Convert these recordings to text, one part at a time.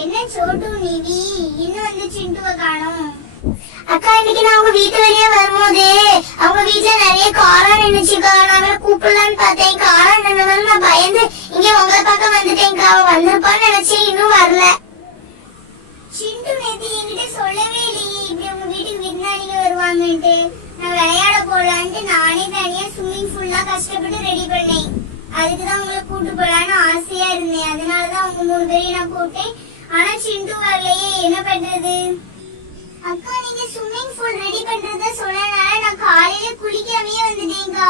என்ன சோட்டு நிவி இன்னும் வந்து சிண்டுவை காணோம். அக்கா இன்னைக்கு நான் உங்க வீட்டு வழியா வரும்போது அவங்க வீட்டுல நிறைய காரா நின்னுச்சுக்கா. நான் கூப்பிடலான்னு பார்த்தேன். காரா நின்னதால நான் பயந்து இங்க உங்களை பக்கம் வந்துட்டேன்க்கா. அவ வந்திருப்பான்னு நினைச்சேன், இன்னும் வரல. சிண்டு நேத்து என்கிட்ட சொல்லவே இல்லையே இப்படி உங்க வீட்டுக்கு விருந்தாளிங்க வருவாங்கன்ட்டு. நான் விளையாட போலான்ட்டு நானே தனியா ஸ்விம்மிங் பூல்லா கஷ்டப்பட்டு ரெடி பண்ணேன். அதுக்குதான் உங்களை கூட்டு போலான்னு ஆசையா இருந்தேன். அதனாலதான் உங்க 3 பேரையும் நான் கூப்பிட்டேன். ஆனா சிண்டு வரலையே, என்ன பண்றது? அக்கா நீங்க ஸ்விம்மிங் பூல் ரெடி பண்றத சொன்னனால நான் காலையில குளிக்காமே வந்துட்டேன்க்கா.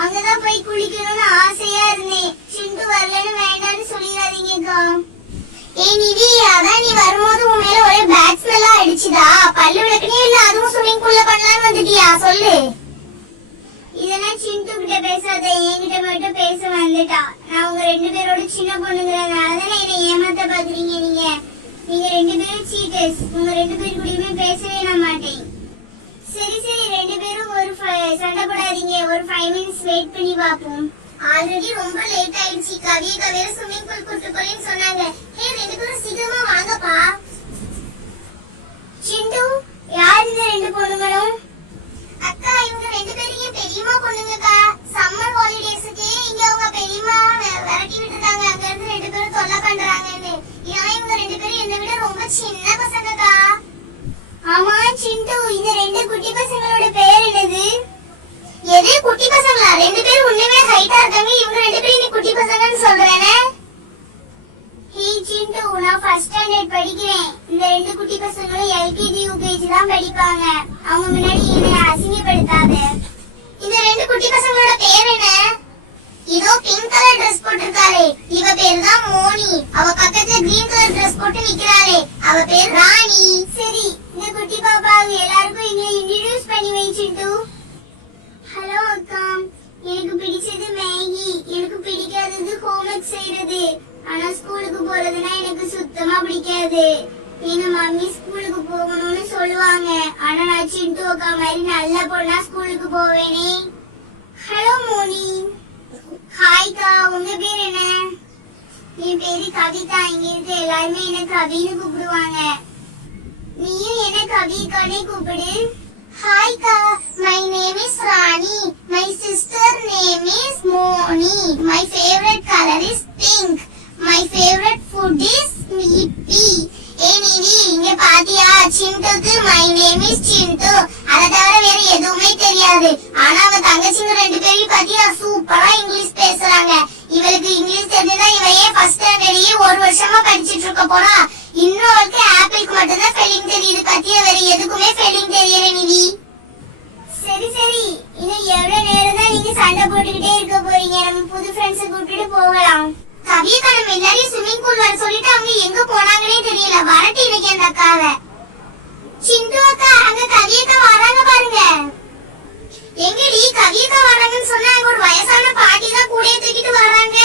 அங்கதான் போய் குளிக்கணும்னு ஆசையா இருந்தேன். சிண்டு வரலன்னு வேண்டாம்னு சொல்லிடாதீங்கக்கா. ஏய் நிவி, அதான் நீ வரும்போது உன் மேல ஒரே பேட் ஸ்மெல்லா அடிச்சுதா? பல்லு விளக்குனே இல்ல அதுவும் ஸ்விம்மிங் பூல்ல பண்ணலாம்னு வந்துட்டியா? சொல்லு. இதெல்லாம் சிண்டு கிட்ட பேசாத, என்கிட்ட மட்டும் பேச வந்துட்டா. நான் உங்க 2 பேரோட சின்ன பொண்ணுங்கிறதுனாலதான் என்னை ஏமாத்த பாக்குறீங்க. நீங்க 2 பேரும் சீட்டர்ஸ். உங்க 2 பேரு கூடயுமே பேசவே நான் மாட்டேன். சரி 2 பேரும் ஒரு சண்டை போடாதீங்க. ஒரு 5 மினிட்ஸ் வெயிட் பண்ணி பாப்போம். ஆல்ரெடி ரொம்ப லேட் ஆயிடுச்சு. கவியக்கா வேற ஸ்விம்மிங் பூல் கூட்டு போறேன்னு சொன்னாங்க. 2 பேரும் சீக்கிரமா வாங்கப்பா. சிண்டு, யார் இந்த 2 பொண்ணுங்களும்? அக்கா இவங்க 2 பேரும் பெரியம்மா பொண்ணுங்கக்கா. சம்மர் ஹாலிடேஸ்க்கு இங்க அவங்க பெரியம்மா விரட்டி விட்டுட்டாங்க. அங்க இருந்து 2 பேரும் தொல்லை பண்றாங்கன்னு. ஏன்னா இவங்க 2 பேரும் என்னை விட ரொம்ப சின்ன பசங்கக்கா. ஆமா சிண்டு, இந்த 2 குட்டி பசங்களோட பேர் என்னது? எது குட்டி பசங்களா? 2 பேரும் உண்மையே ஹைட்டா இருக்காங்க. இவங்க 2 பேரும் நீ குட்டி பசங்கன்னு சொல்றேனே. ஹே சிண்டு, நான் ஃபர்ஸ்ட் ஸ்டாண்டர்ட் படிக்கிறேன். இந்த 2 குட்டி பசங்களும் எல்கேஜி யூகேஜி தான் படிப்பாங்க. அவங்க முன்னாடி என்னை அசிங்கப்படுத்தாத. இந்த 2 குட்டி பசங்களோட பேர் என்ன? இதோ பிங்க் கலர் Dress போட்டிருக்காளே, இவ பேர் தான் மோனி. அவ பக்கத்துல கிரீன் கலர் Dress போட்டு நிக்கறாளே, அவ பேர் ராணி. சரி, இந்த குட்டி பாப்பாங்க எல்லாருக்கும் இங்க இன்ட்ரோ듀ஸ் பண்ணி வைச்சிட்டு. ஹலோ அக்கா, எனக்கு பிடிச்சது மேகி. எனக்கு பிடிக்காதது ஹோம்வொர்க் செய்யறது. ஆனா ஸ்கூலுக்கு போறதுன்னா எனக்கு சுத்தமா பிடிக்காது. எங்க மம்மி ஸ்கூலுக்கு போகணும்னு சொல்லுவாங்க. ஆனா நான் சிண்டு அக்கா மாதிரி நல்ல பொண்ணா ஸ்கூலுக்கு போவேனே. ஹலோ மோனி. ஹாய்க்கா, உங்க பேர் என்ன? என் பேரு கவிதா. இங்க இருக்க எல்லாருமே என்ன கவின்னு கூப்பிடுவாங்க. நீயும் என்ன கவிக்கானே கூப்பிடு. ஹாய்க்கா, my name is Rani. My sister name is Moni. My favorite color is pink. My favorite food is meaty. ஏய் நிவி, இங்க பாத்தியா? சிண்டுக்கு my name is சிண்டு. அத தவிர வேற எதுவுமே தெரியாது. ஆனா அவ தங்கச்சிங்க 2 பேரும் பாத்தியா சூப்பரா இங்கிலீஷ் பேசுறாங்க. இவளுக்கு இங்கிலீஷ் தெரிஞ்சதா இவ ஏன் ஃபர்ஸ்ட் ஸ்டாண்டர்ட்லயே 1 வருஷமா படிச்சிட்டு இருக்க போறா. இன்னும் அவளுக்கு ஆப்பிளுக்கு மட்டும் தான் ஸ்பெல்லிங் தெரியுது. பாத்தியா, வேற எதுக்குமே ஸ்பெல்லிங் தெரியல நிவி. சரி, இன்னும் எவ்வளவு நேரம் தான் நீங்க சண்டை போட்டுக்கிட்டே இருக்க போறீங்க? நம்ம புது ஃப்ரெண்ட்ஸை கூட்டிட்டு போகலாம். கவியக்கா நம்ம எல்லாரையும் ஸ்விம்மிங் பூல் வர சொல்லிட்டு அவங்க எங்க போனாங்கன்னே தெரியல. வரட்டு இன்னைக்கு அந்த அக்காவை. சிண்டு அக்கா, அங்க கவியக்கா வராங்க பாருங்க. எங்கடி கவியக்கா வராங்கன்னு சொன்னா அங்க ஒரு வயசான பாட்டி தான் கூடைய தூக்கிட்டு வராங்க.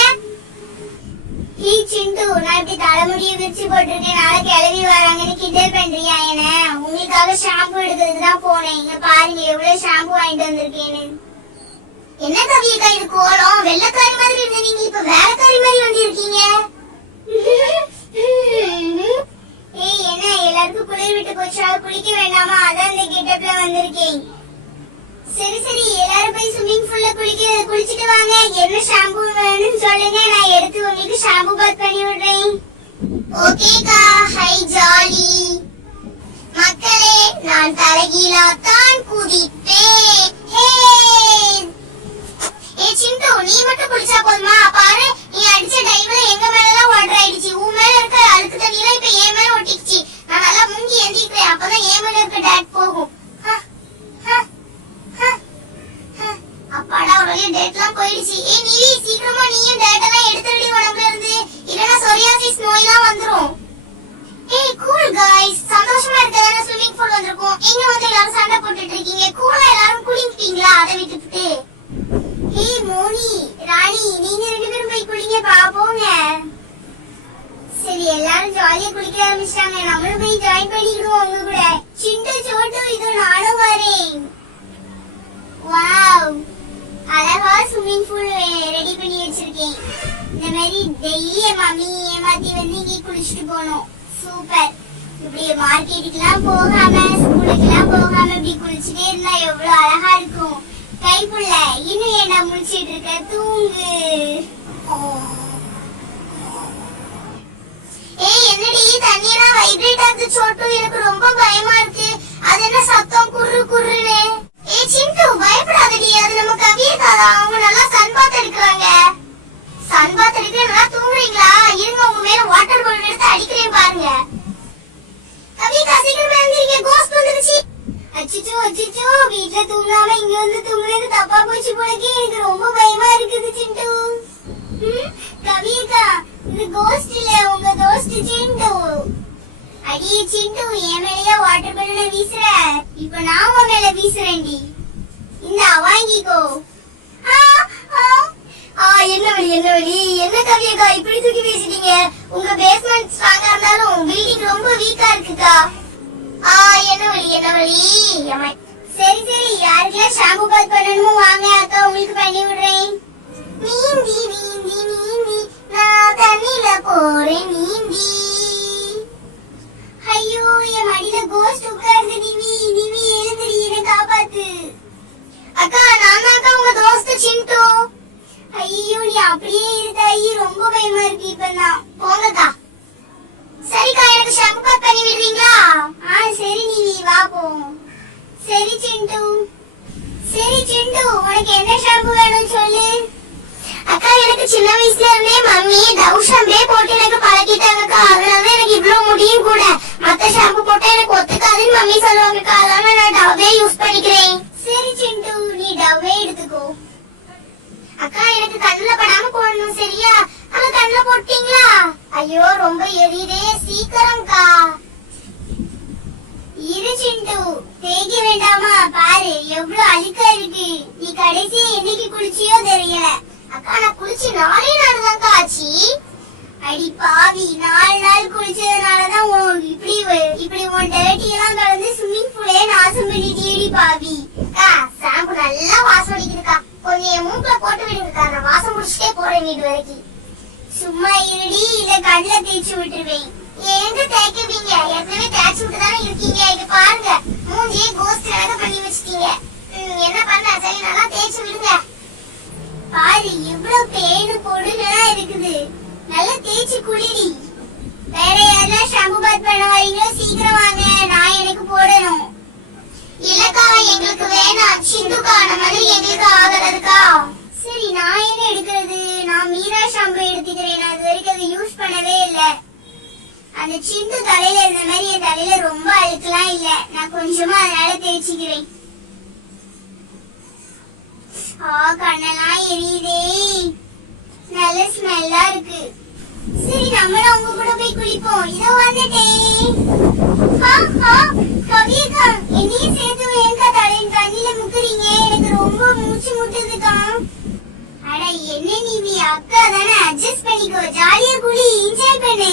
ஹே சிண்டு, நான் இப்படி தலைமுடியை விரிச்சு போட்டிருக்கேன். நாளை கிளவி வராங்கன்னு கிண்டல் பண்றியா என்ன? உங்களுக்காக ஷாம்பு எடுக்கிறதுக்கு தான் போனேன். இங்க பாருங்க எவ்வளவு ஷாம்பு வாங்கிட்டு வந்திருக்கேன்னு. என்ன கவியக்கா இது கோலம்? வெள்ளக்காரி மாதிரி இருந்த நீங்க இப்ப வேலைக்காரி மாதிரி வந்திருக்கீங்க. ஏய் என்ன, எல்லாருக்கும் குளிர் விட்டு போச்சா? குளிக்க வேண்டாமா? அதான் இந்த கெட்டப்ல வந்திருக்கேன். சரி, எல்லாரும் போய் ஸ்விம்மிங் பூல்ல குளிச்சிட்டு வாங்க. என்ன ஷாம்பு வேணும்னு சொல்லுங்க, நான் எடுத்து உங்களுக்கு ஷாம்பு பாத் பண்ணி விடுறேன். ஓகேக்கா, ஹை ஜாலி. மக்களே, நான் தலைகீழா தான் குதிப்பேன். ஹே சிண்டு, நீ மட்டும் குளிச்சா போதுமா? பாரு, நீ அடிச்ச டைவ்ல எங்க மேலலாம் வாட்டர் ஆயிடுச்சு. உன் மேல இருக்க அழுக்கு தண்ணியெல்லாம் இப்ப என் மேல ஒட்டிக்குச்சு. நான் நல்லா முங்கி எந்திரிக்கிறேன். அப்பதான் என் மேல இருக்க டேட் போகும். அப்பாடா, ஒரு டேட்லாம் போயிடுச்சு. ஏய் நிவி, சீக்கிரமா நீயும் டேட்டெல்லாம் எடுத்துடி உடம்புல இருந்து. இல்லனா சொரியாசிஸ் நோயெல்லாம் வந்துரும். ஏய் கூல் गाइस, சந்தோஷமா இருக்கதானே ஸ்விமிங் பூல் வந்திருக்கோம். எங்க வந்து எல்லாரும் சண்டை போட்டுட்டு இருக்கீங்க? கூலா எல்லாரும் குளிப்பீங்களா? அதை விட்டுட்டு. ஏய் மோனி, ராணி, நீங்க 2 பேரும் போய் குளிங்க பாப்போங்க. சரி, எல்லாரும் ஜாலியா குளிக்க ஆரம்பிச்சிட்டாங்க. நம்மளும் போய் ஜாயின் பண்ணிடுவோம் உங்க கூட. சிண்டு சோட்டு, இதோ நானும் வரேன். வாவ், அழகா ஸ்விமிங் பூல் ரெடி பண்ணி வச்சிருக்கேன். இந்த மாதிரி டெய்லி என் மம்மி ஏமாத்தி வந்து இங்கே குளிச்சுட்டு போனோம். சூப்பர். இப்படி மார்க்கெட்டுக்குலாம் போகாம ஸ்கூலுக்குலாம் போகாம இப்படி குளிச்சுட்டே இருந்தா எவ்வளவு அழகா இருக்கும். கைப்புள்ள இன்னும் ஏன்டா முழிச்சிட்டு இருக்க, தூங்கு. ஏய் என்னடி தண்ணியெல்லாம் வைப்ரேட் ஆகுது சோட்டு, எனக்கு ரொம்ப பயமா இருக்கு. அது என்ன சத்தம் குர்ரு குர்ருன்னு? ஏய் சிண்டு பயப்படாதடி, அது நம்ம கவியக்காதா, அவங்க நல்லா சன்பாத் எடுக்கிறாங்க. சன்பாத் எடுக்க நல்லா தூங்குறீங்களா? இருங்க உங்க மேல வாட்டர் பாட்டில் எடுத்து அடிக்கிறேன் பாருங்க. கவியக்கா சீக்கிரமா எழுந்திருங்க, கோஸ்ட் வந்துருச்சு. அச்சச்சோ அச்சச்சோ, வீட்ல தூங்காம இங்க வந்து தூங்குறது தப்பா போச்சு போலக்கே, எனக்கு ரொம்ப பயமா இருக்குது சிண்டு. கவியக்கா இது கோஸ்ட் இல்ல, உங்க தோஸ்ட் சிண்டு. அடியே சிண்டு, என் மேலயே வாட்டர் பலூனை வீசுற, இப்ப நான் உன் மேல வீசுறேன்டி. இந்தா வாங்கிக்கோ. என்ன வழி என்ன வழி, என்ன கவியக்கா இப்படி தூக்கி வீசிட்டீங்க? உங்க பேஸ்மெண்ட் ஸ்ட்ராங்கா இருந்தாலும் பில்டிங் ரொம்ப வீக்கா இருக்குக்கா. என்ன வழி என்ன வழி. சரி சரி, யாருக்கெல்லாம் ஷாம்பு பாத் பண்ணணுமோ வாங்க, அக்கா உங்களுக்கு பண்ணி விடுறேன். நீந்தி நீந்தி நீந்தி நான் தண்ணில போறேன் நீந்தி. ஐயோ என் மடியில கோஸ்ட் உட்கார்ந்து. நிவி நிவி எழுந்திரி, என்னை காப்பாத்து. அக்கா நான் தான் அக்கா உங்க தோஸ்து சிண்டு. ஐயோ நீ அப்படியே இருந்தாயி, ரொம்ப பயமா இருக்கு இப்பதான். போங்கக்கா. சரிக்கா எனக்கு ஷாம்பு பாத் பண்ணி விடுறீங்களா? சரி நிவி வா போவோம். சரி சிண்டு. சரி சிண்டு, உனக்கு என்ன ஷாம்பு வேணும் சொல்லு. அக்கா எனக்கு சின்ன வயசுல இருந்தே மம்மி டவ் ஷாம்பே போட்டு எனக்கு பழக்கிட்டாங்கக்கா, அதனால எனக்கு இவ்வளவு முடியும் கூட. மத்த ஷாம்பு போட்டா எனக்கு ஒத்துக்காதுன்னு மம்மி சொல்லுவாங்கக்கா, அதனால நான் டவ்வே யூஸ் பண்ணிக்கிறேன். சரி சிண்டு, நீ டவ்வே எடுத்துக்கோ. அக்கா எனக்கு கண்ணுல படாம போடணும் சரியா? அங்க கண்ணுல போட்டீங்களா? ஐயோ ரொம்ப எரியுதே, சீக்கிரம்க்கா. இரு சிண்டு, தேய்க்க வேண்டாமா? பாரு எவ்வளவு அழுக்கா இருக்கு. நீ கடைசி என்னைக்கு குளிச்சியோ தெரியல. அக்கா நான் குளிச்சு 4 நாள் தான்க்கா ஆச்சு. அடி பாவி, 4 நாள் குளிச்சதுனாலதான் இப்படி உன் டேட்டி எல்லாம் கலந்து ஸ்விம்மிங் பூலே நாசம் பண்ணிட்டேடி பாவி. அக்கா ஷாம்பு நல்லா வாசம் அடிக்குதுக்கா, கொஞ்சம் என் மூக்குல போட்டு விடுங்கக்கா, நான் வாசம் முடிச்சுட்டே போறேன் வீடு வரைக்கும். சும்மா இருடி, இல்ல கண்ணுல தேய்ச்சி விட்டுருவேன். எங்க தேய்க்குவீங்க? ஏற்கனவே தேய்ச்சி விட்டுதானே இருக்கீங்க. இது பாருங்க, மூஞ்சியே கோஸ்ட் கணக்க பண்ணி வச்சுட்டீங்க. என்ன பண்ண? சரி நல்லா தேய்ச்சி விடுங்க. பாரு எவ்வளவு பேனு பொடுங்கெல்லாம் இருக்குது, நல்லா தேய்ச்சி குளிடி. வேற யாரா ஷாம்பு பாத் பண்ண வரீங்களோ சீக்கிரம் வாங்க, நான் எனக்கு போடணும். இல்லக்கா எங்களுக்கு வேணாம் சிந்துக்கா, அந்த மாதிரி எங்களுக்கு ஆகாதுக்கா. சரி நான் என்ன எடுக்கிறது? நான் மீரா ஷாம்பு எடுத்துக்கிறேன், நான் இது வரைக்கும் அதை யூஸ் பண்ணவே இல்லை. அந்த சிந்து தலையில இருந்த மாதிரி என் தலையில ரொம்ப அழுக்கலாம் இல்ல, நான் கொஞ்சமா அதனால தேய்ச்சிக்கிறேன். கண்ணெல்லாம் எரியுதே, நல்ல ஸ்மெல்லா இருக்கு. சரி நம்மளும் உங்க கூட போய் குளிப்போம். இதோ வந்துட்டேன். கவியக்கா என்னையும் சேர்த்து ஏன்கா தண்ணியில முக்குறீங்க? எனக்கு ரொம்ப மூச்சு முட்டுதுக்கா. அட என்ன நீ அக்கா தானே, அட்ஜஸ்ட் பண்ணிக்கோ, ஜாலியா குளி, என்ஜாய் பண்ணு.